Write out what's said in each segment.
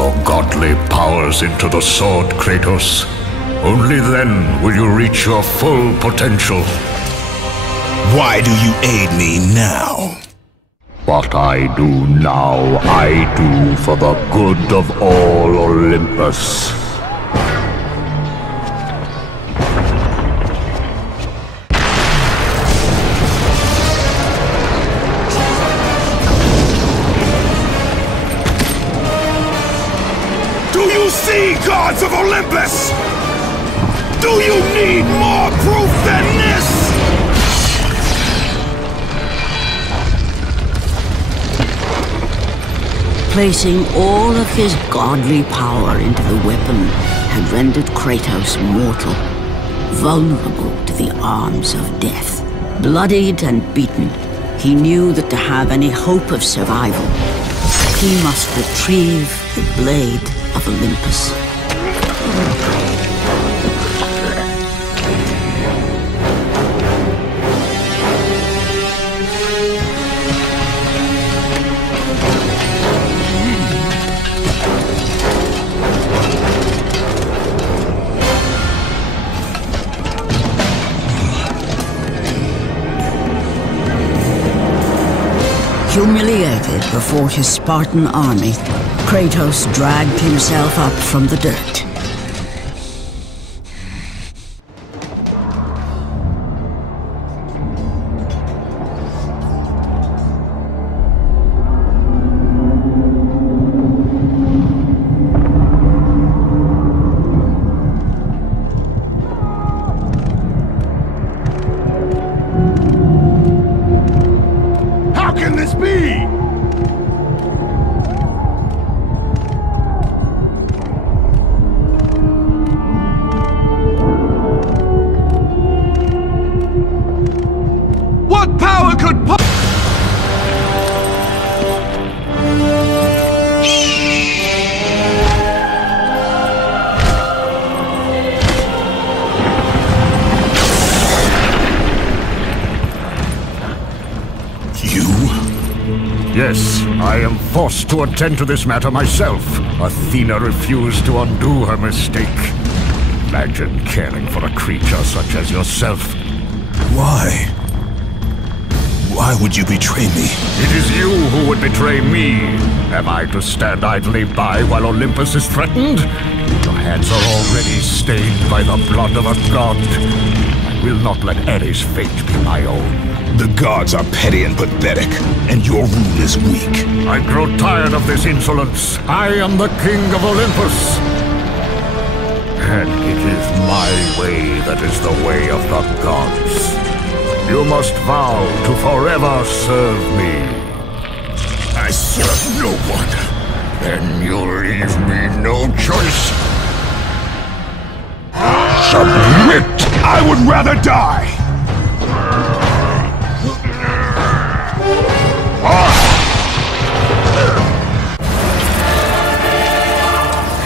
your godly powers into the sword, Kratos. Only then will you reach your full potential. Why do you aid me now? What I do now, I do for the good of all Olympus. Do you see, gods of Olympus? Do you need more proof than this? Placing all of his godly power into the weapon had rendered Kratos mortal, vulnerable to the arms of death. Bloodied and beaten, he knew that to have any hope of survival, he must retrieve the blade of Olympus. Humiliated before his Spartan army, Kratos dragged himself up from the dirt. How can this be? What power could Yes, I am forced to attend to this matter myself. Athena refused to undo her mistake. Imagine caring for a creature such as yourself. Why? Why would you betray me? It is you who would betray me. Am I to stand idly by while Olympus is threatened? Your hands are already stained by the blood of a god. I will not let Ares' fate be my own. The gods are petty and pathetic, and your rule is weak. I grow tired of this insolence. I am the king of Olympus. And it is my way that is the way of the gods. You must vow to forever serve me. I serve no one. Then you leave me no choice. Submit! I would rather die!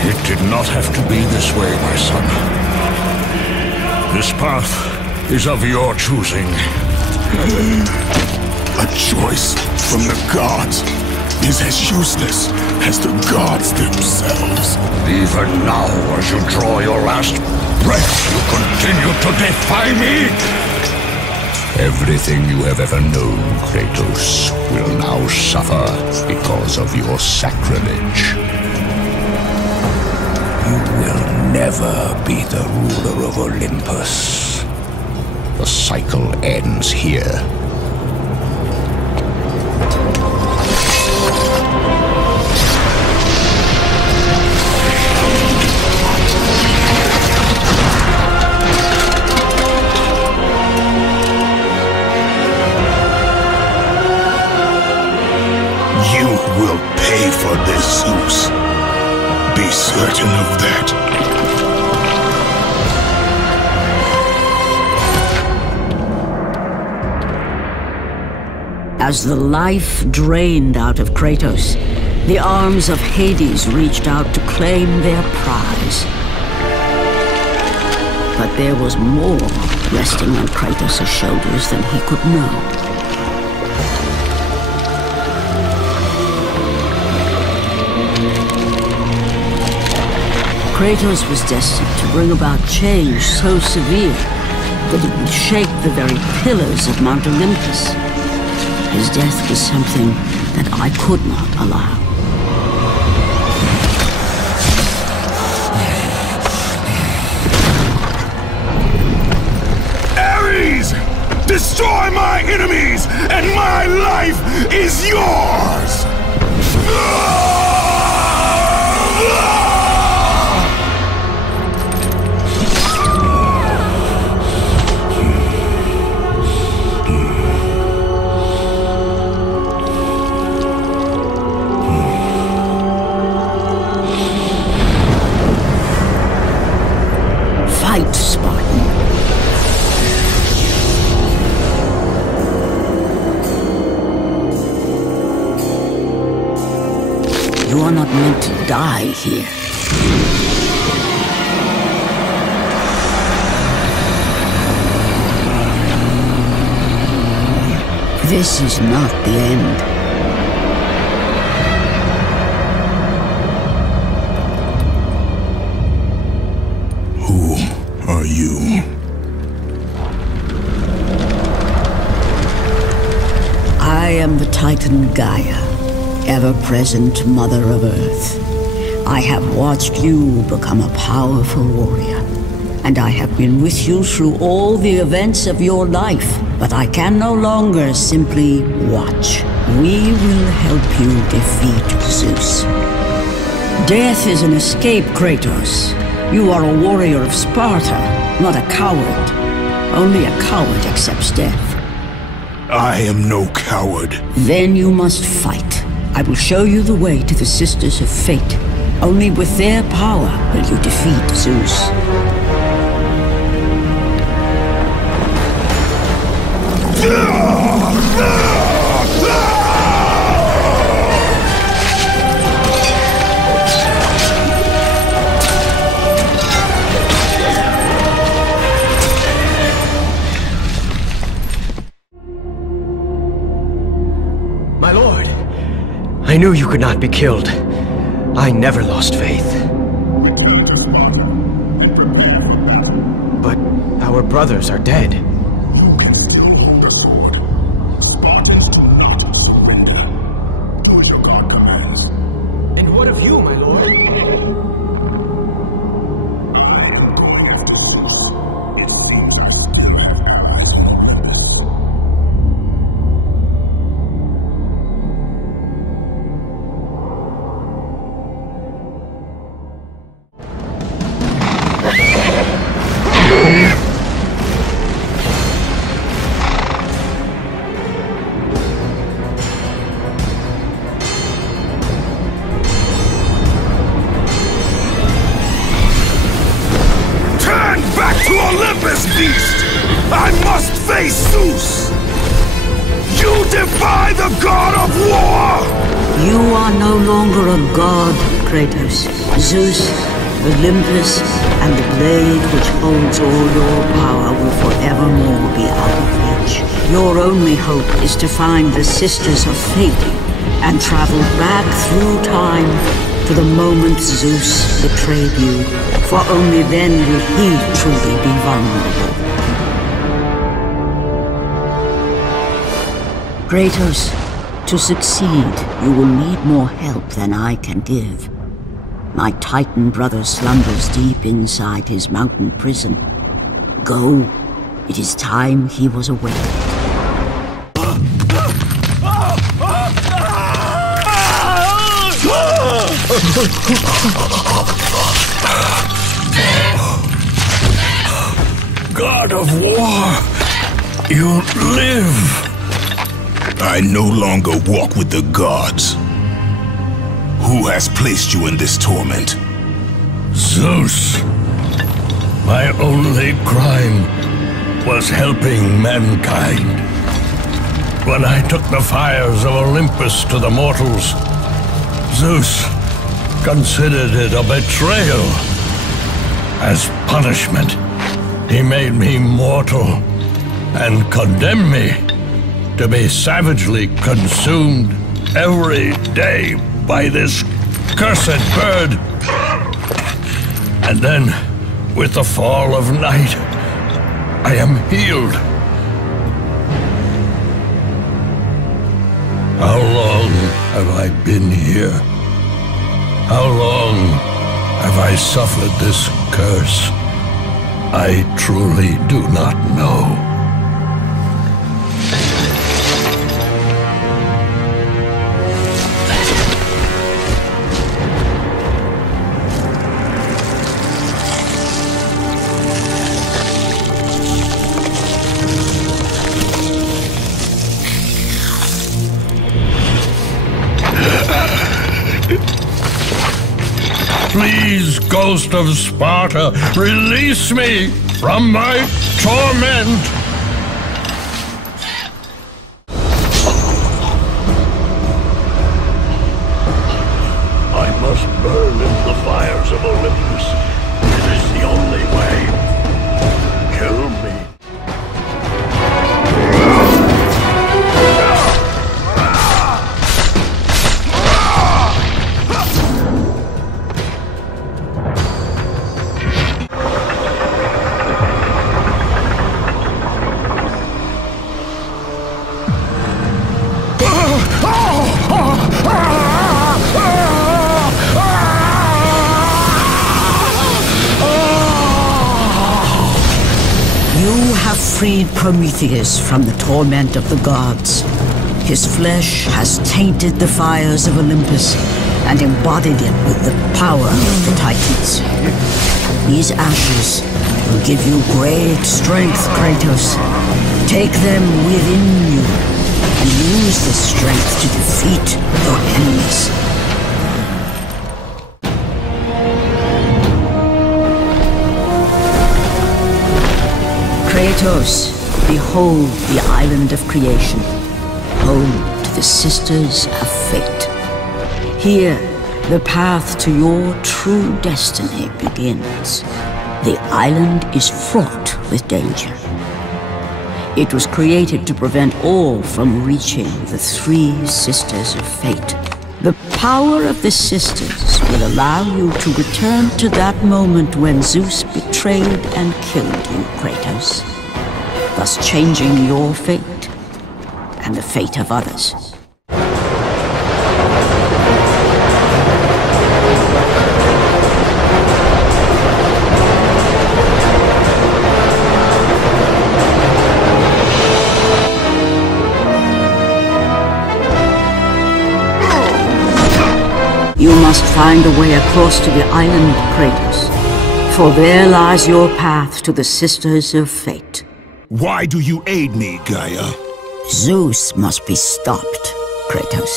It did not have to be this way, my son. This path is of your choosing. A choice from the gods is as useless as the gods themselves. Even now, as you draw your last breath, you continue to defy me? Everything you have ever known, Kratos, will now suffer because of your sacrilege. You will never be the ruler of Olympus. The cycle ends here. You will pay for this, Zeus. Be certain of that. As the life drained out of Kratos, the arms of Hades reached out to claim their prize. But there was more resting on Kratos' shoulders than he could know. Kratos was destined to bring about change so severe that it would shake the very pillars of Mount Olympus. His death was something that I could not allow. Ares! Destroy my enemies, and my life is yours! Fight, Spartan. You are not meant to die here. This is not the end. Who are you? I am the Titan Gaia, ever-present Mother of Earth. I have watched you become a powerful warrior, and I have been with you through all the events of your life, but I can no longer simply watch. We will help you defeat Zeus. Death is an escape, Kratos. You are a warrior of Sparta, not a coward. Only a coward accepts death. I am no coward. Then you must fight. I will show you the way to the Sisters of Fate. Only with their power will you defeat Zeus. My lord, I knew you could not be killed. I never lost faith. But our brothers are dead. You can still hold the sword. Spartans do not surrender. Do as your god commands. And what of you, my lord? I am going after Zeus. It seems our sentiment has no purpose. Turn back to Olympus, beast! I must face Zeus! You defy the god of war! You are no longer a god, Kratos. Zeus, Olympus, and the blade which holds all your power will forevermore be out of reach. Your only hope is to find the Sisters of Fate and travel back through time to the moment Zeus betrayed you, for only then will he truly be vulnerable. Kratos, to succeed, you will need more help than I can give. My Titan brother slumbers deep inside his mountain prison. Go. It is time he was awakened. God of war, you live. I no longer walk with the gods. Who has placed you in this torment? Zeus. My only crime was helping mankind. When I took the fires of Olympus to the mortals, Zeus considered it a betrayal. As punishment, he made me mortal and condemned me to be savagely consumed every day by this cursed bird. And then, with the fall of night, I am healed. How long have I been here? How long have I suffered this curse? I truly do not know. Please, Ghost of Sparta, release me from my torment! I must burn in the fires of Olympus. It is the only way. Kill me. Freed Prometheus from the torment of the gods. His flesh has tainted the fires of Olympus and embodied it with the power of the Titans. These ashes will give you great strength, Kratos. Take them within you and use this strength to defeat your enemies. Kratos, behold the island of creation, home to the Sisters of Fate. Here, the path to your true destiny begins. The island is fraught with danger. It was created to prevent all from reaching the three Sisters of Fate. The power of the Sisters will allow you to return to that moment when Zeus betrayed and killed you, Kratos, thus changing your fate and the fate of others. You must find a way across to the island, Kratos, for there lies your path to the Sisters of Fate. Why do you aid me, Gaia? Zeus must be stopped, Kratos.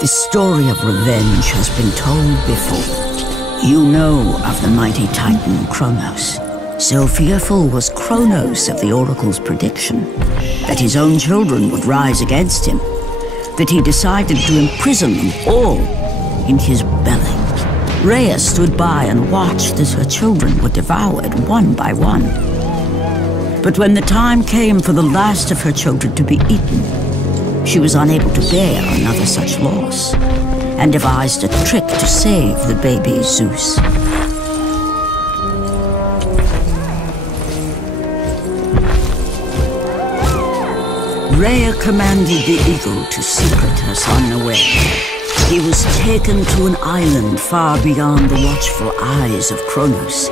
The story of revenge has been told before. You know of the mighty Titan Kronos. So fearful was Kronos of the Oracle's prediction that his own children would rise against him, that he decided to imprison them all in his belly. Rhea stood by and watched as her children were devoured one by one. But when the time came for the last of her children to be eaten, she was unable to bear another such loss, and devised a trick to save the baby Zeus. Rhea commanded the eagle to secret her son away. He was taken to an island far beyond the watchful eyes of Kronos.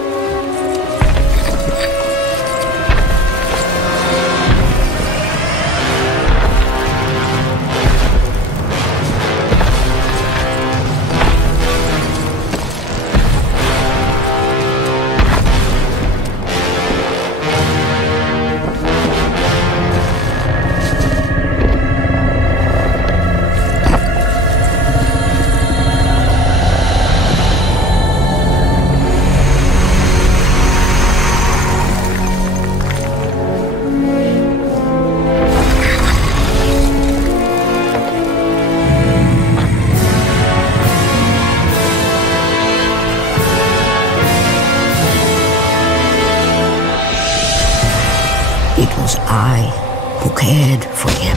It was I who cared for him.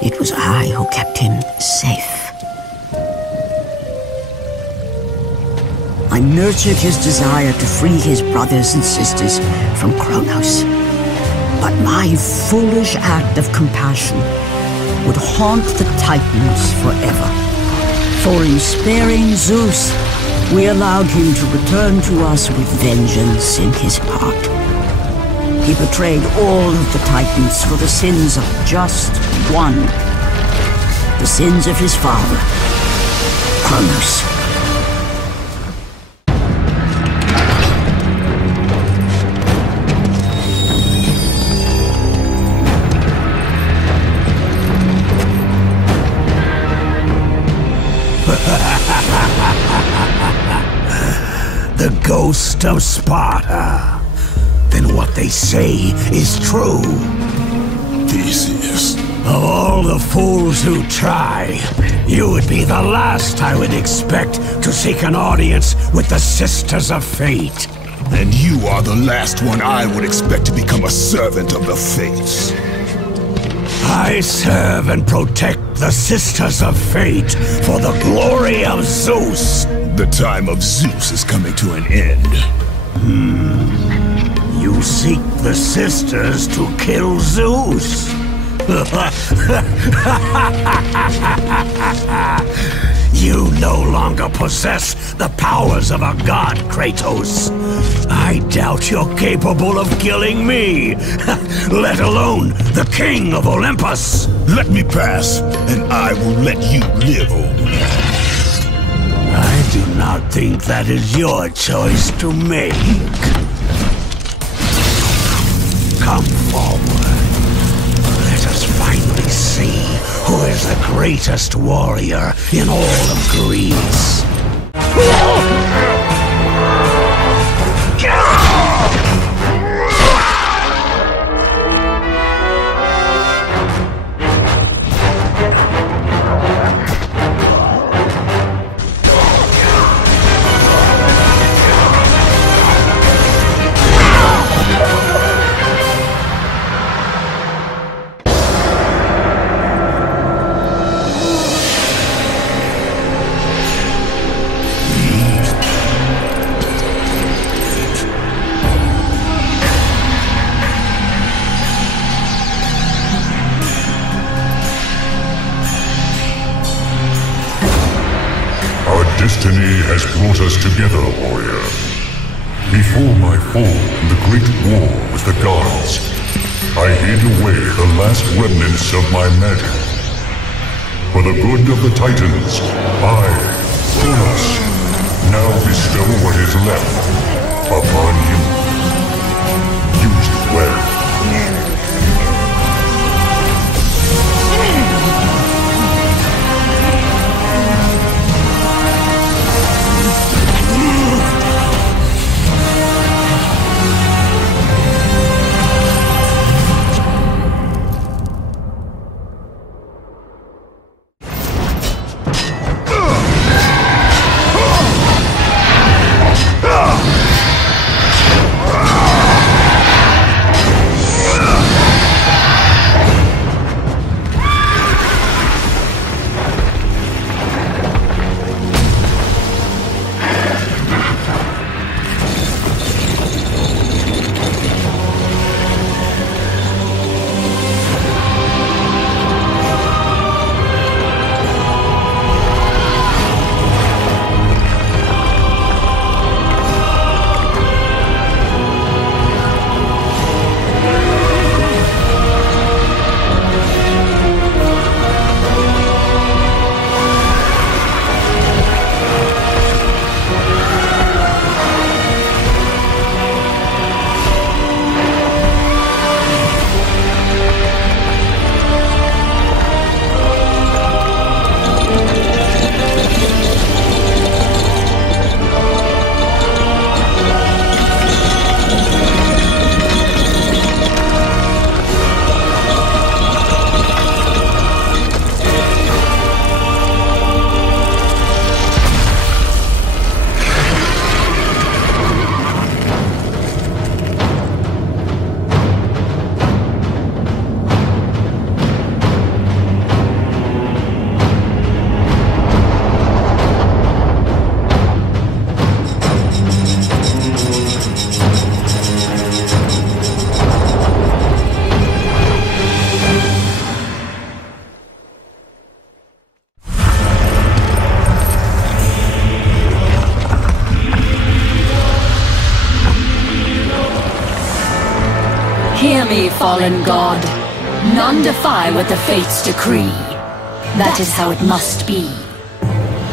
It was I who kept him safe. I nurtured his desire to free his brothers and sisters from Kronos. But my foolish act of compassion would haunt the Titans forever. For in sparing Zeus, we allowed him to return to us with vengeance in his heart. He betrayed all of the Titans for the sins of just one. The sins of his father, Kronos. The ghost of Sparta. Then what they say is true. Theseus. Of all the fools who try, you would be the last I would expect to seek an audience with the Sisters of Fate. And you are the last one I would expect to become a servant of the Fates. I serve and protect the Sisters of Fate for the glory of Zeus. The time of Zeus is coming to an end. You seek the Sisters to kill Zeus? You no longer possess the powers of a god, Kratos. I doubt you're capable of killing me, let alone the king of Olympus. Let me pass, and I will let you live, old man. I do not think that is your choice to make. Come forward. Let us finally see who is the greatest warrior in all of Greece. Destiny has brought us together, warrior. Before my fall in the great war with the gods, I hid away the last remnants of my magic. For the good of the Titans, I, Kronos, now bestow what is left upon you. Use it well. me, fallen god. None defy what the fates decree. That is how it must be.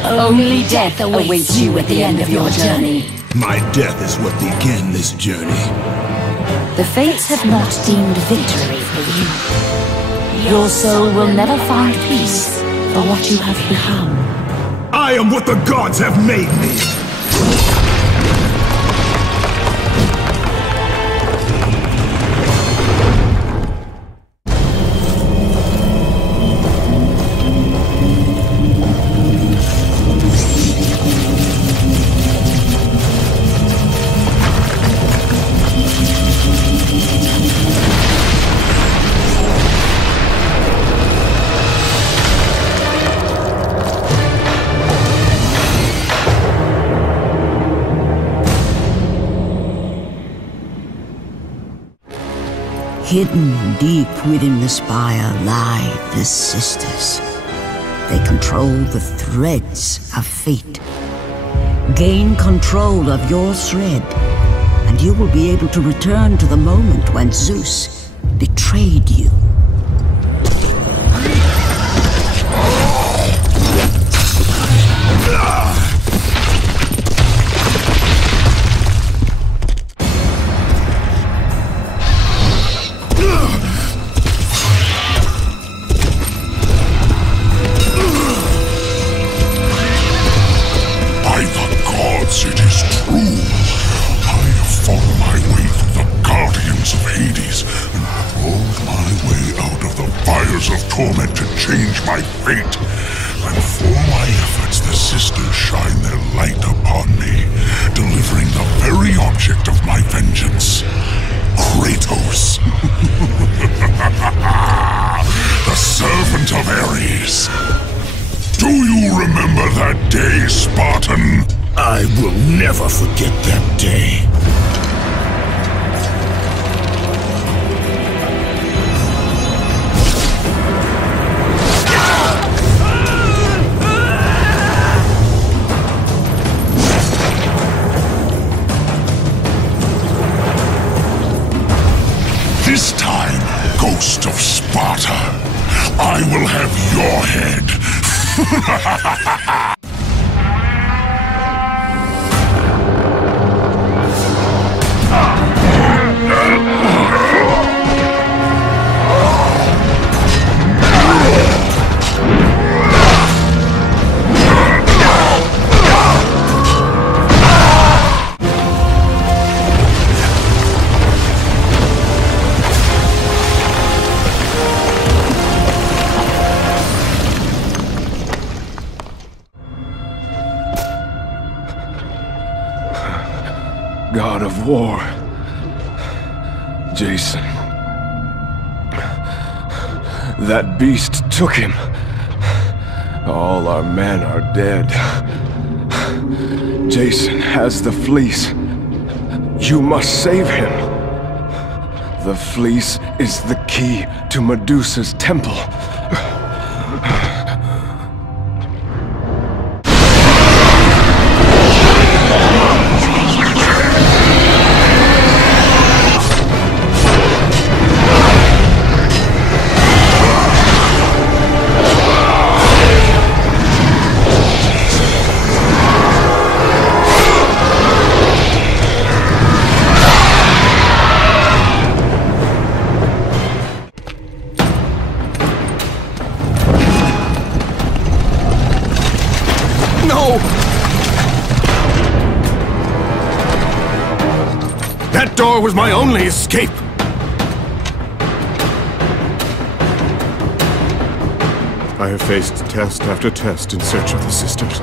Only death awaits you at the end of your journey. My death is what began this journey. The fates have not deemed victory for you. Your soul will never find peace for what you have become. I am what the gods have made me! Hidden deep within the spire lie the sisters. They control the threads of fate. Gain control of your thread, and you will be able to return to the moment when Zeus betrayed you. Torment to change my fate, and for my efforts the sisters shine their light upon me, delivering the very object of my vengeance, Kratos. The servant of Ares. Do you remember that day, Spartan? I will never forget that day. This time, Ghost of Sparta, I will have your head. God of war, Jason. That beast took him. All our men are dead. Jason has the fleece. You must save him. The fleece is the key to Medusa's temple. That door was my only escape! I have faced test after test in search of the sisters.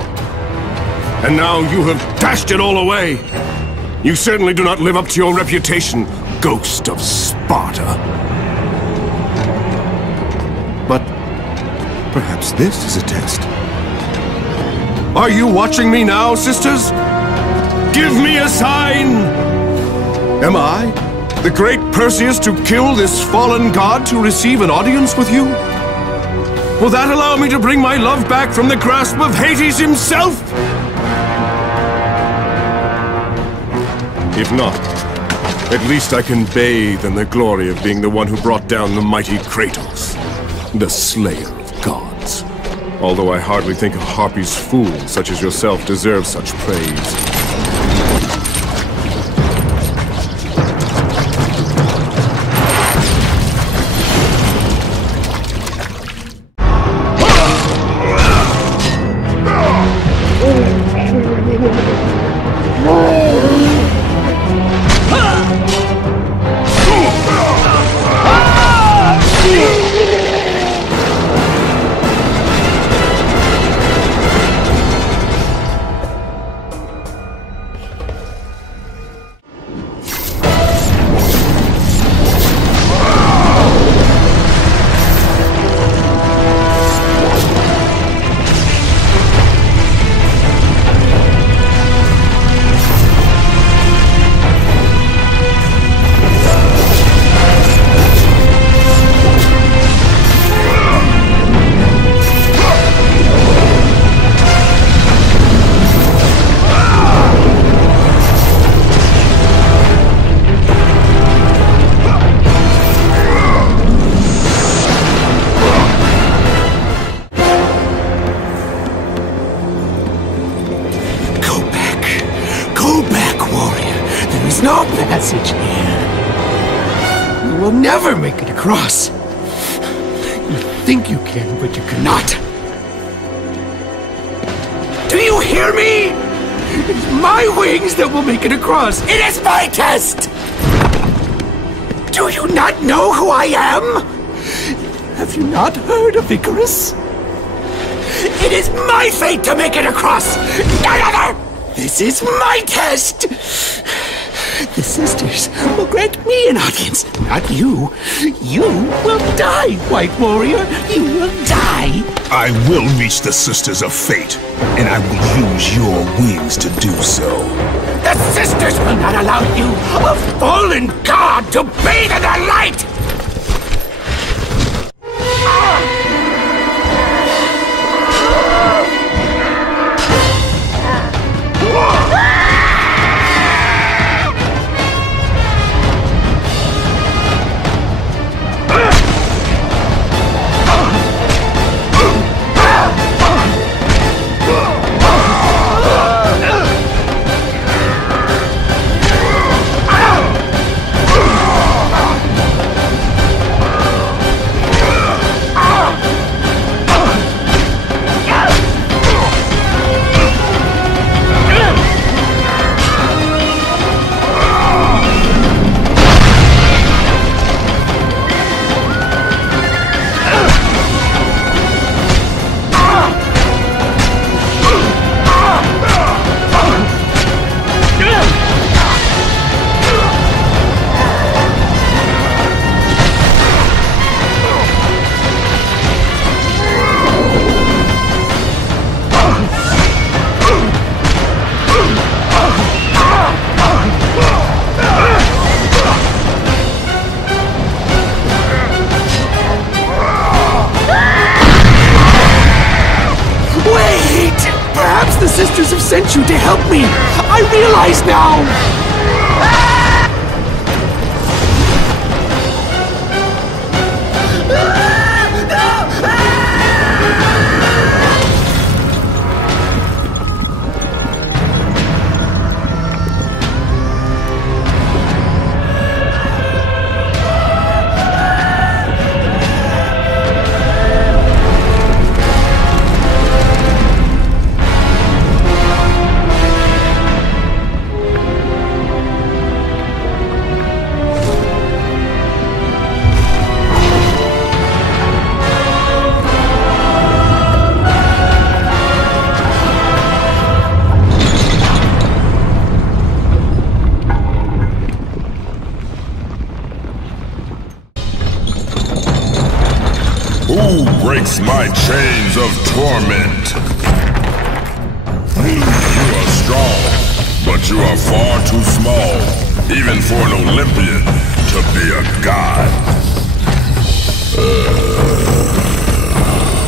And now you have dashed it all away! You certainly do not live up to your reputation, Ghost of Sparta. But perhaps this is a test. Are you watching me now, sisters? Give me a sign! Am I, the great Perseus, to kill this fallen god to receive an audience with you? Will that allow me to bring my love back from the grasp of Hades himself? If not, At least I can bathe in the glory of being the one who brought down the mighty Kratos, the slayer of gods. Although I hardly think a Harpy's fool such as yourself deserves such praise. No passage here. You will never make it across. You think you can, but you cannot. Do you hear me? It's my wings that will make it across. It is my test! Do you not know who I am? Have you not heard of Icarus? It is my fate to make it across! None other! This is my test! The sisters will grant me an audience, not you. You will die, White Warrior. You will die. I will reach the Sisters of Fate, and I will use your wings to do so. The sisters will not allow you, a fallen god, to bathe in their light! The sisters have sent you to help me! I realize now! Who breaks my chains of torment? You are strong, but you are far too small, even for an Olympian to be a god.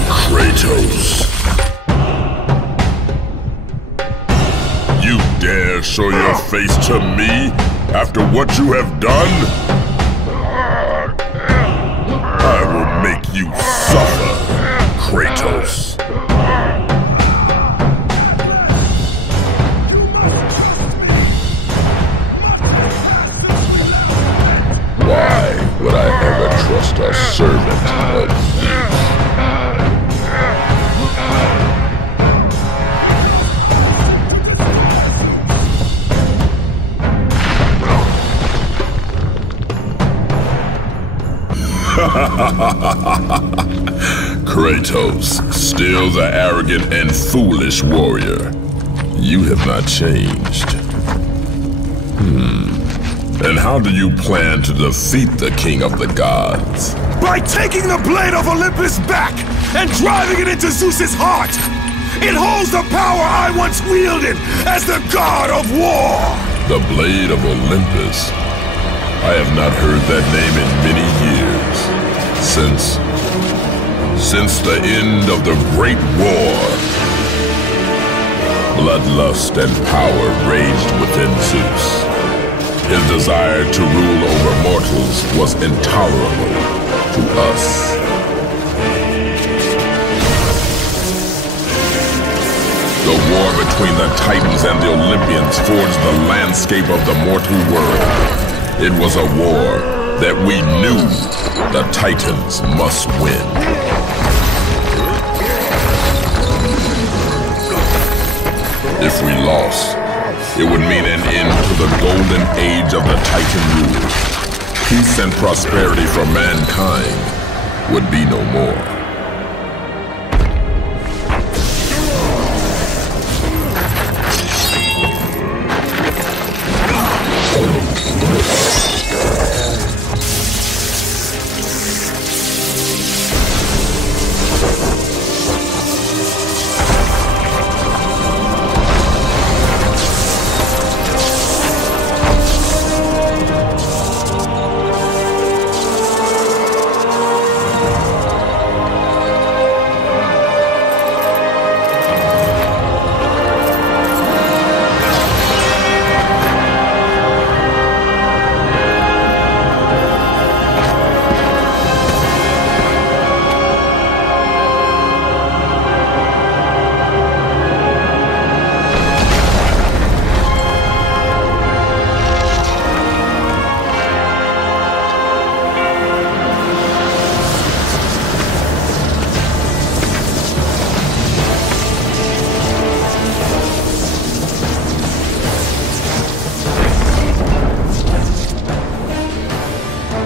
Kratos. You dare show your face to me? After what you have done, I will make you suffer, Kratos. Why would I ever trust a servant of Zeus? Kratos, still the arrogant and foolish warrior. You have not changed. And how do you plan to defeat the King of the Gods? By taking the blade of Olympus back and driving it into Zeus's heart! It holds the power I once wielded as the god of war! The blade of Olympus? I have not heard that name in many years. Since the end of the Great War. Bloodlust and power raged within Zeus. His desire to rule over mortals was intolerable to us. The war between the Titans and the Olympians forged the landscape of the mortal world. It was a war that we knew the Titans must win. If we lost, it would mean an end to the golden age of the Titan rule. Peace and prosperity for mankind would be no more.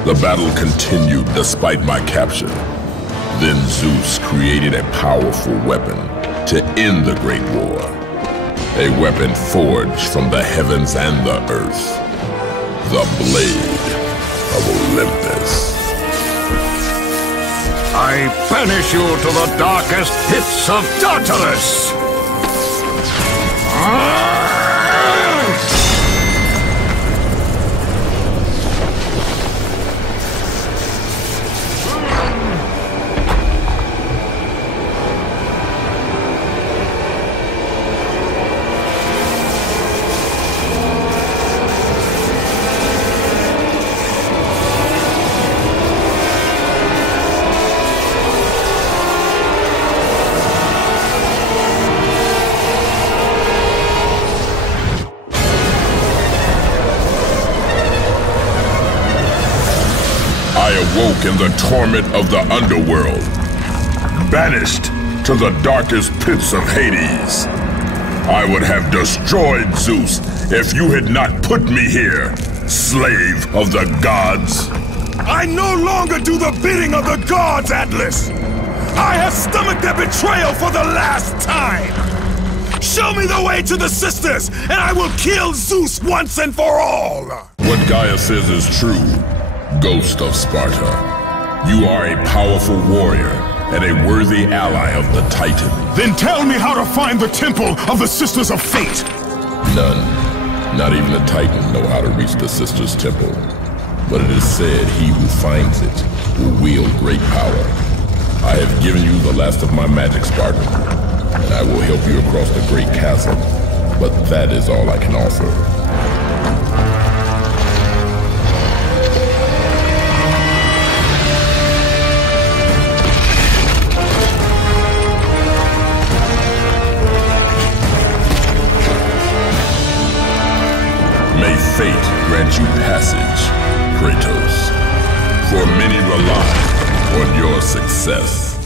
The battle continued despite my capture. Then Zeus created a powerful weapon to end the Great War. A weapon forged from the heavens and the earth. The Blade of Olympus. I banish you to the darkest pits of Tartarus! Awoke in the torment of the Underworld, banished to the darkest pits of Hades. I would have destroyed Zeus if you had not put me here, slave of the gods. I no longer do the bidding of the gods, Atlas! I have stomached their betrayal for the last time! Show me the way to the sisters, and I will kill Zeus once and for all! What Gaia says is true. Ghost of Sparta, you are a powerful warrior and a worthy ally of the Titan. Then tell me how to find the temple of the Sisters of Fate! None, not even the Titan, know how to reach the Sisters' temple. But it is said he who finds it will wield great power. I have given you the last of my magic, Spartan, and I will help you across the great chasm, but that is all I can offer. grant you passage, Kratos, for many rely on your success.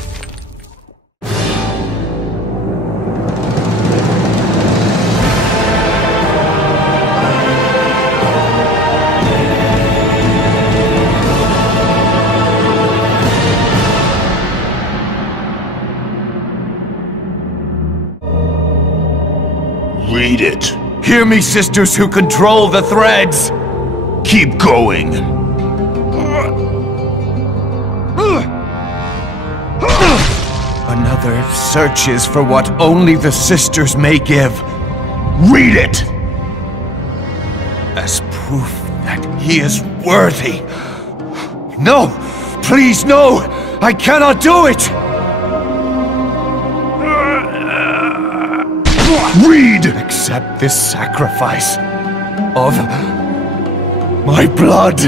Read it. Hear me, sisters who control the threads! Keep going. Another searches for what only the sisters may give. Read it! As proof that he is worthy. No! Please, no! I cannot do it! Read! Accept this sacrifice of my blood.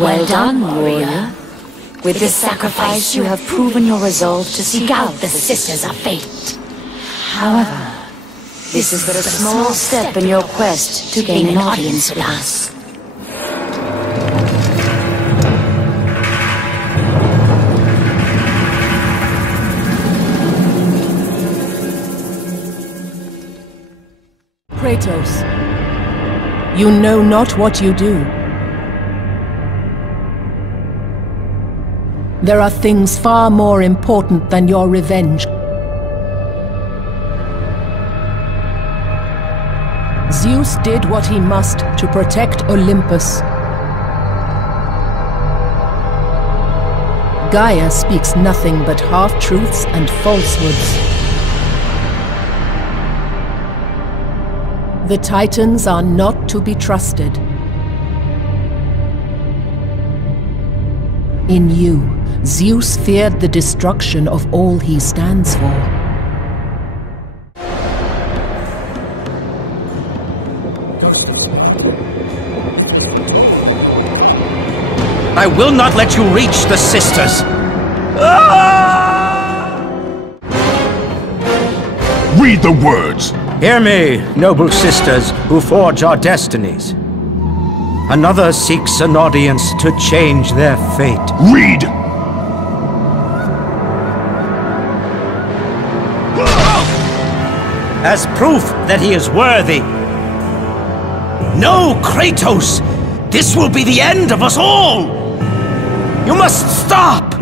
Well done, warrior. With this sacrifice, you have proven your resolve to seek out the Sisters of Fate. However, this is but a small step in your quest to gain an audience with us. Kratos, you know not what you do. There are things far more important than your revenge. Zeus did what he must to protect Olympus. Gaia speaks nothing but half-truths and falsehoods. The Titans are not to be trusted. In you, Zeus feared the destruction of all he stands for. I will not let you reach the Sisters! Read the words! Hear me, noble sisters who forge our destinies. Another seeks an audience to change their fate. Read! As proof that he is worthy. No, Kratos! This will be the end of us all! You must stop!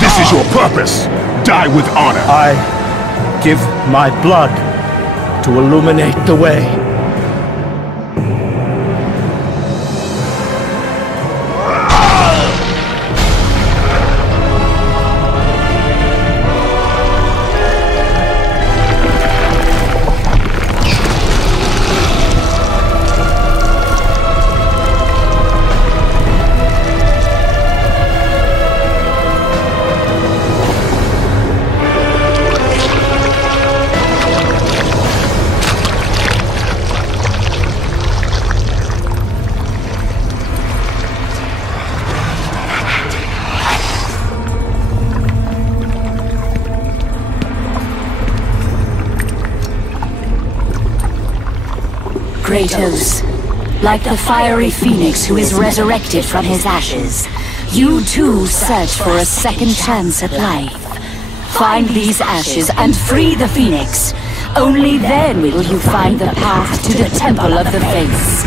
This is your purpose! Die with honor! I give my blood to illuminate the way. Kratos. Like the fiery phoenix who is resurrected from his ashes, you too search for a second chance at life. Find these ashes and free the phoenix. Only then will you find the path to the Temple of the Fates.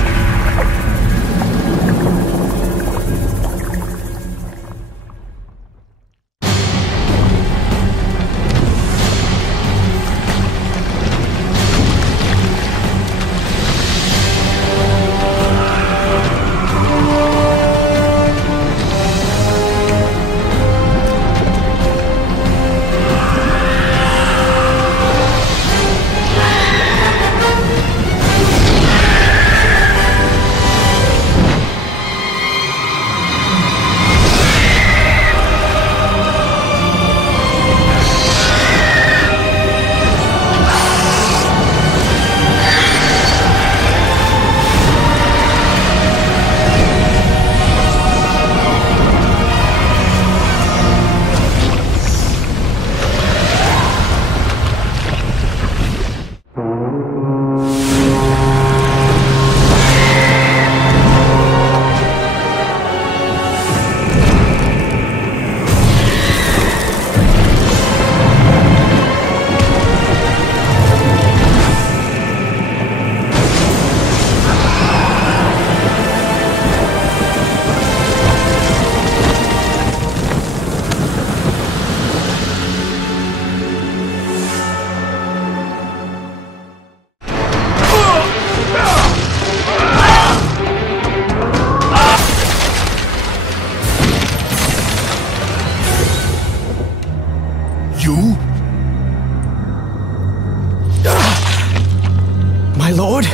My lord?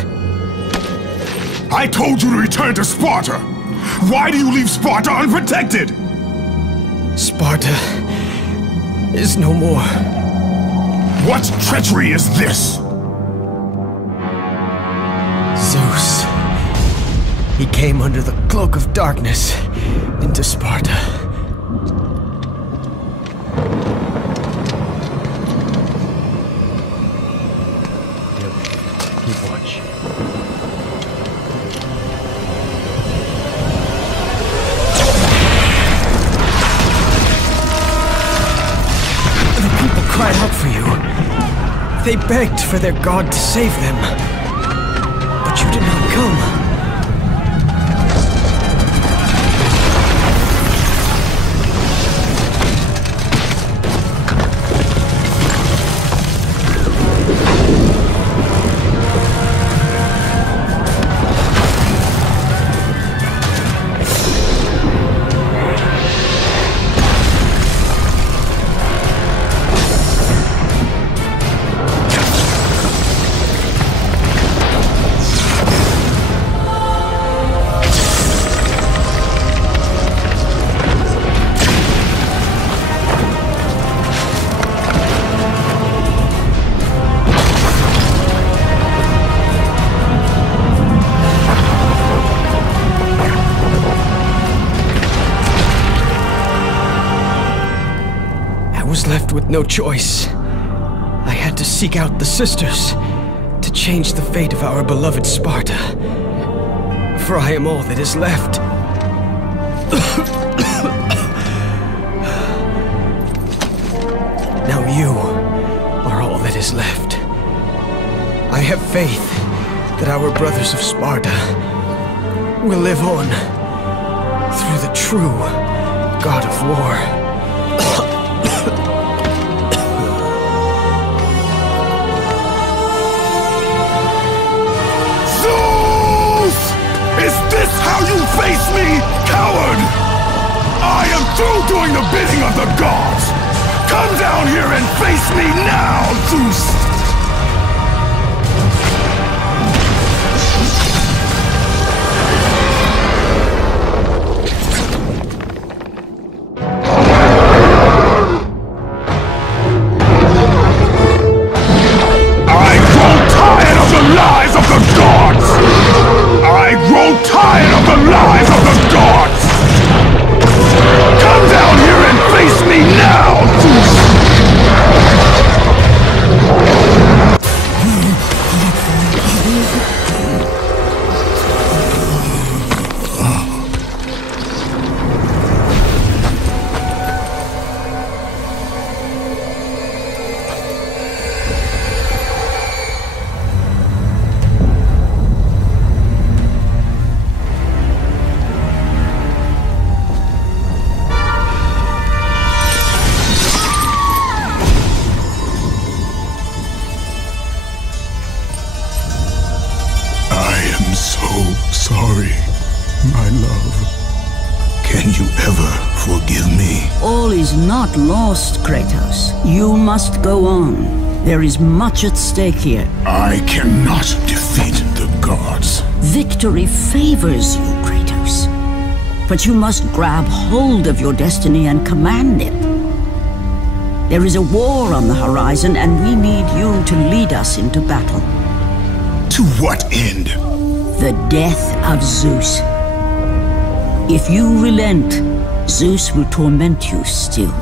I told you to return to Sparta! Why do you leave Sparta unprotected? Sparta is no more. What treachery is this? Zeus. He came under the cloak of darkness into Sparta. You watch. The people cried out for you. They begged for their god to save them. But you did not come. With no choice. I had to seek out the sisters to change the fate of our beloved Sparta. For I am all that is left. Now you are all that is left. I have faith that our brothers of Sparta will live on through the true God of War. Is this how you face me, coward? I am through doing the bidding of the gods! Come down here and face me now, Zeus! I grow tired of the lies of the gods! I grow tired of the lies of the gods! Come down here and face me now, Zeus! is not lost, Kratos. You must go on. There is much at stake here. I cannot defeat the gods. Victory favors you, Kratos. But you must grab hold of your destiny and command it. There is a war on the horizon, and we need you to lead us into battle. To what end? The death of Zeus. If you relent, Zeus will torment you still.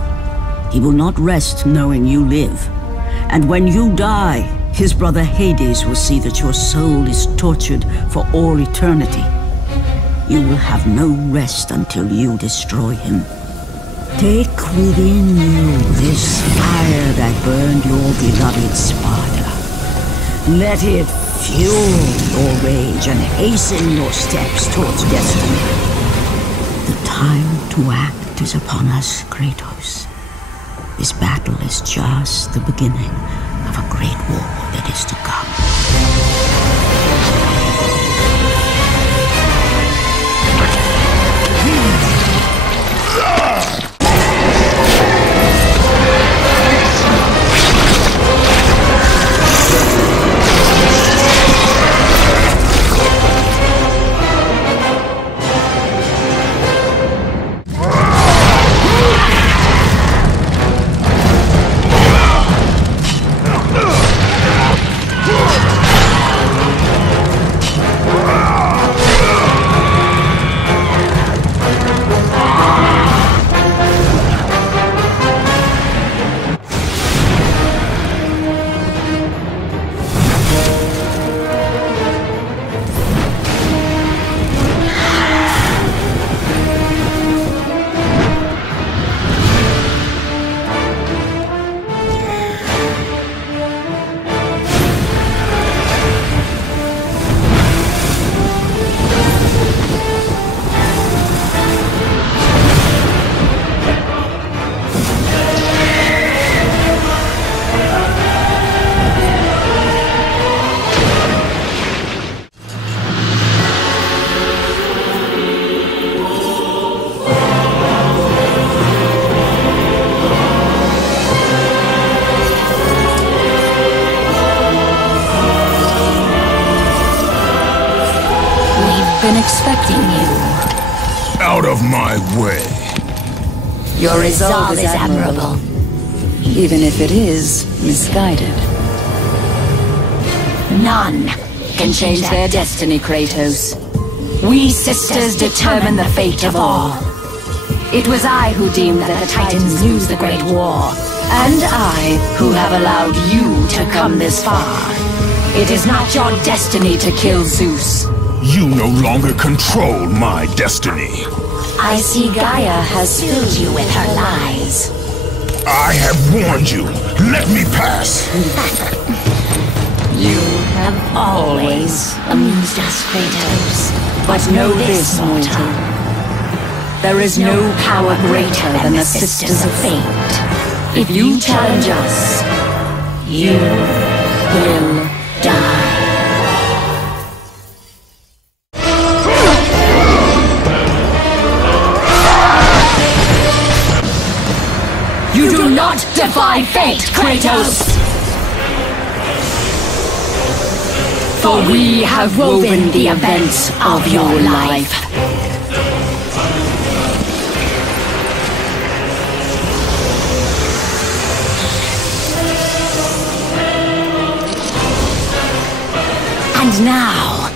He will not rest knowing you live. And when you die, his brother Hades will see that your soul is tortured for all eternity. You will have no rest until you destroy him. Take within you this fire that burned your beloved Sparta. Let it fuel your rage and hasten your steps towards destiny. The time to act is upon us, Kratos. This battle is just the beginning of a great war that is to come. Expecting you. Out of my way. Your resolve is admirable, even if it is misguided. None can change their destiny, Kratos. We sisters determine the fate of all. It was I who deemed that the Titans lose the Great War, and I who have allowed you to come this far. It is not your destiny to kill Zeus. You no longer control my destiny. I see Gaia has filled you with her lies. I have warned you. Let me pass. You have always amused us, Kratos. But know this, mortal. There is no power greater than the Sisters of Fate. If you challenge us, you will die. You do not defy fate, Kratos! For we have woven the events of your life. And now,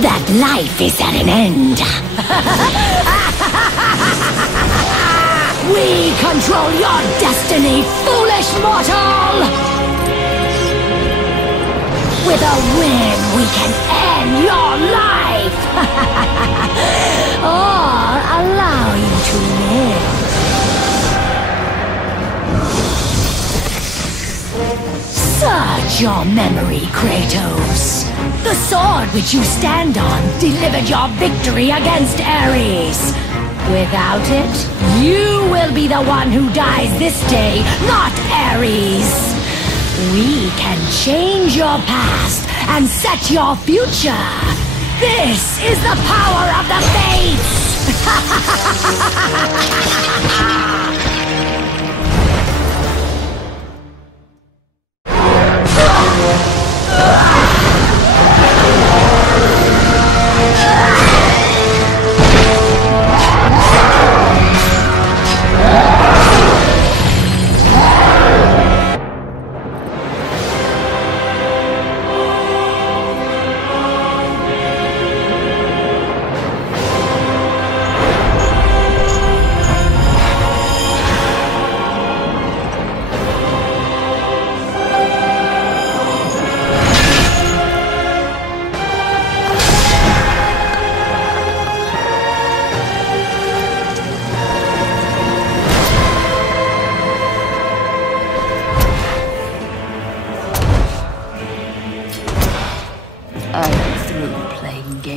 that life is at an end. We control your destiny, foolish mortal! With a whim, we can end your life! Or allow you to live. Search your memory, Kratos. The sword which you stand on delivered your victory against Ares. Without it, you will be the one who dies this day, not Ares. We can change your past and set your future. This is the power of the Fates!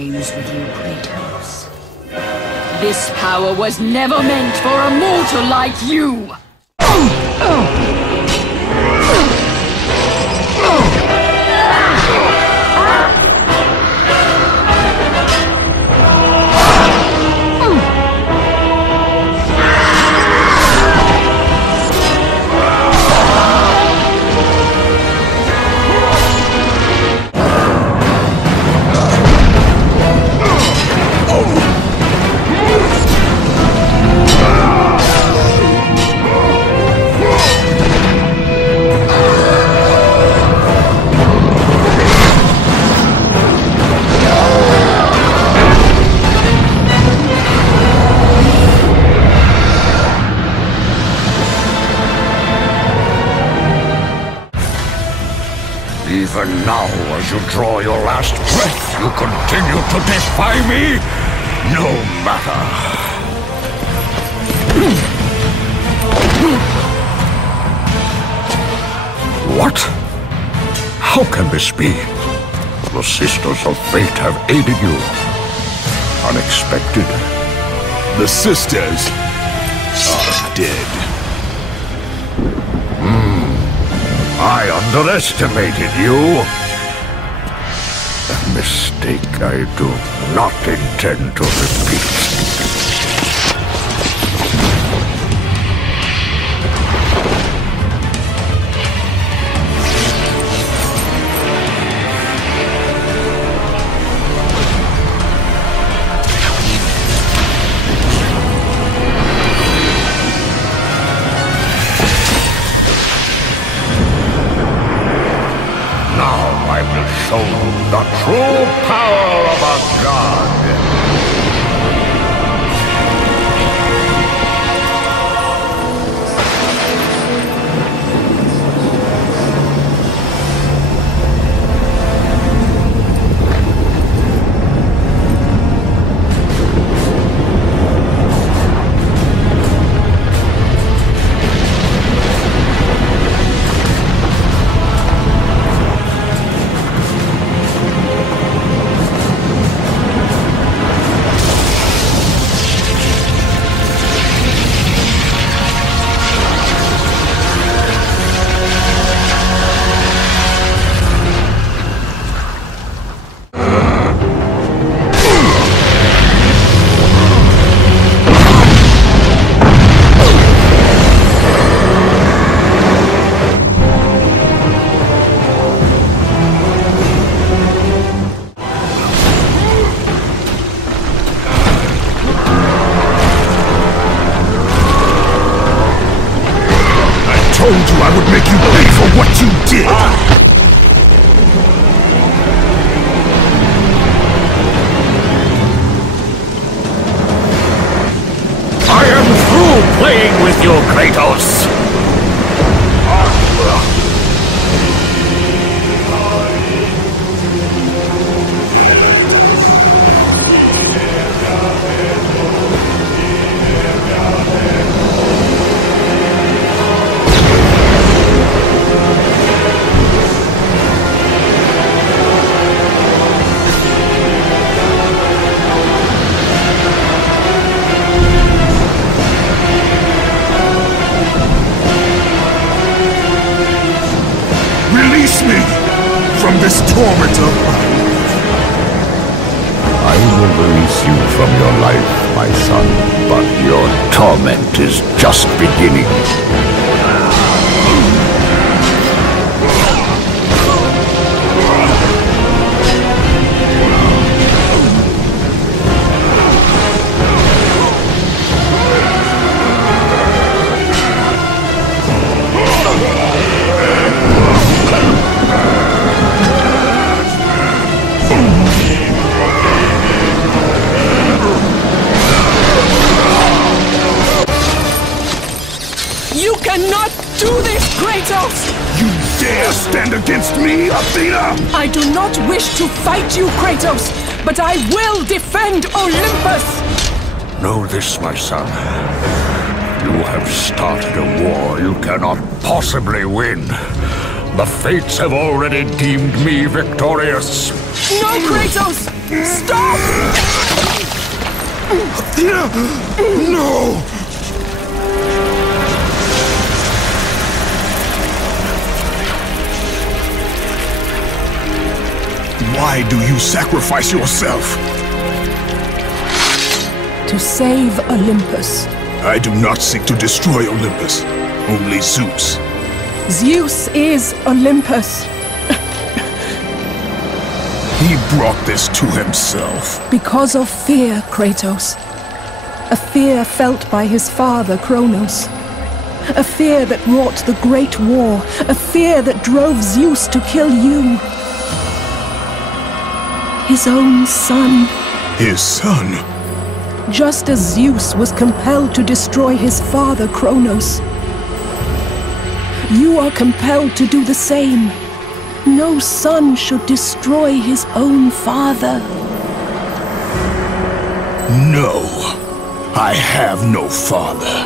games with you, Kratos. This power was never meant for a mortal like you! Even now, as you draw your last breath, you continue to defy me? No matter. What? How can this be? The Sisters of Fate have aided you. Unexpected. The Sisters are dead. I underestimated you. A mistake I do not intend to repeat. Show the true power of a god. I told you I would make you pay for what you did! I am through playing with you, Kratos! Release me from this torment of mine. I will release you from your life, my son, but your torment is just beginning. You cannot do this, Kratos! You dare stand against me, Athena? I do not wish to fight you, Kratos, but I will defend Olympus! Know this, my son. You have started a war you cannot possibly win. The fates have already deemed me victorious. No, Kratos! Stop! No! Why do you sacrifice yourself? To save Olympus. I do not seek to destroy Olympus, only Zeus. Zeus is Olympus. He brought this to himself. Because of fear, Kratos. A fear felt by his father, Kronos. A fear that wrought the Great War. A fear that drove Zeus to kill you. His own son. His son? Just as Zeus was compelled to destroy his father, Kronos. You are compelled to do the same. No son should destroy his own father. No, I have no father.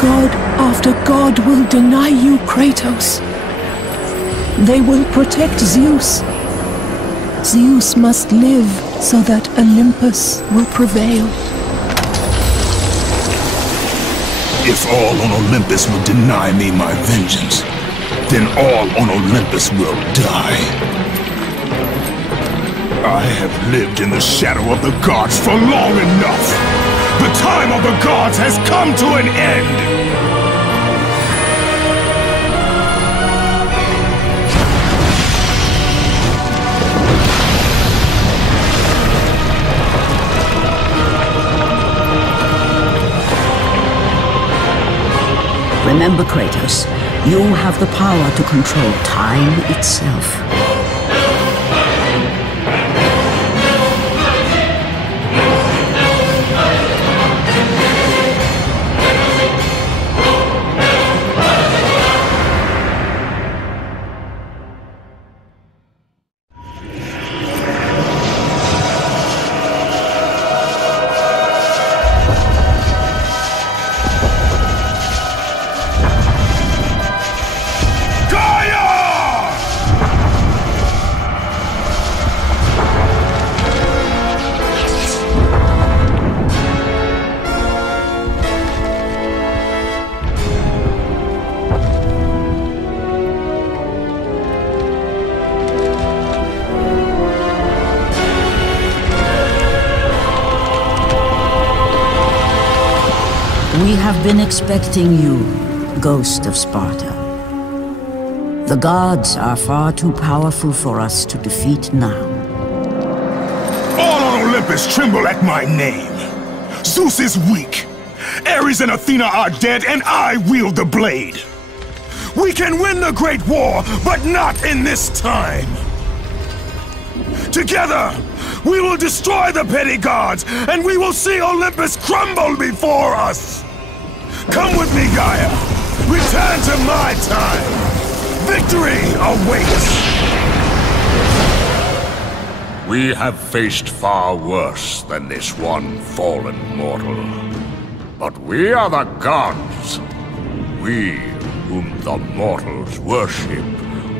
God after God will deny you, Kratos. They will protect Zeus. Zeus must live so that Olympus will prevail. If all on Olympus will deny me my vengeance, then all on Olympus will die. I have lived in the shadow of the gods for long enough. The time of the gods has come to an end. Remember, Kratos, you have the power to control time itself. We have been expecting you, Ghost of Sparta. The gods are far too powerful for us to defeat now. All on Olympus tremble at my name. Zeus is weak. Ares and Athena are dead, and I wield the blade. We can win the Great War, but not in this time. Together, we will destroy the petty gods, and we will see Olympus crumble before us. Come with me, Gaia. Return to my time. Victory awaits. We have faced far worse than this one fallen mortal. But we are the gods. We whom the mortals worship.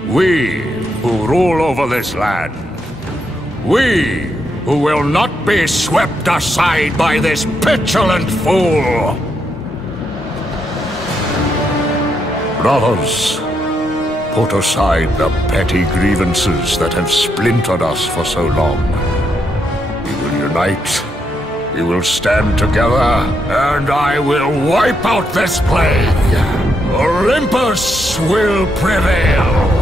We who rule over this land. We who will not be swept aside by this petulant fool. Brothers, put aside the petty grievances that have splintered us for so long. We will unite, we will stand together, and I will wipe out this plague. Olympus will prevail.